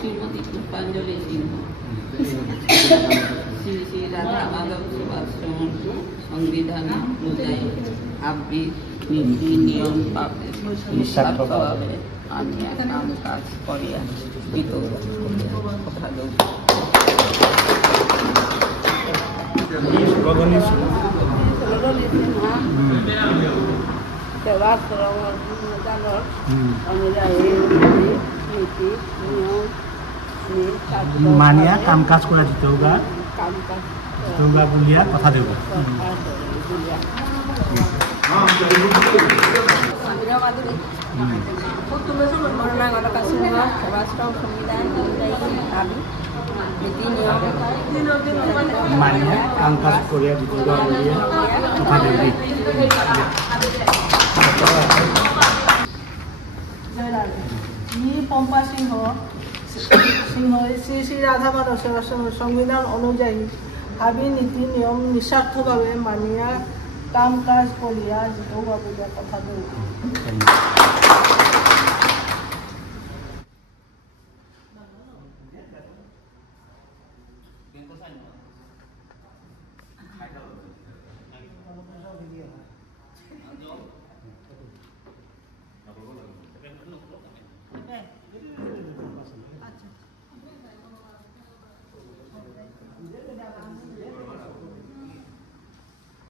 শ্রীমতী পুষ্পাঞ্জলি সিংহ শ্রী শ্রী রাধা মাধব সেবাশ্রম সংবিধান অনুযায়ী আবৃত নীতি নিয়ম নিঃস্বার্থভাবে আমি কাম কাজ করিয়া কথা দেব। সেবাশ্রম অনুযায়ী নীতি নিয়ম মানিয়া কাম কাজ করা জিতৌগা বুলিয়া কথা দেব। মানিয়া কাম কাজ করিয়া জিতৌগা বুলিয়া কথা দেব। পম্পা সিংহ শ্রী শ্রী রাধা মাধব সেবাশ্রম সংবিধান অনুযায়ী হাবি নীতি নিয়ম নিঃস্বার্থভাবে মানিয়া কাম কাজ করিয়া জিতৌগা বলিয়া কথা দেব। Bien,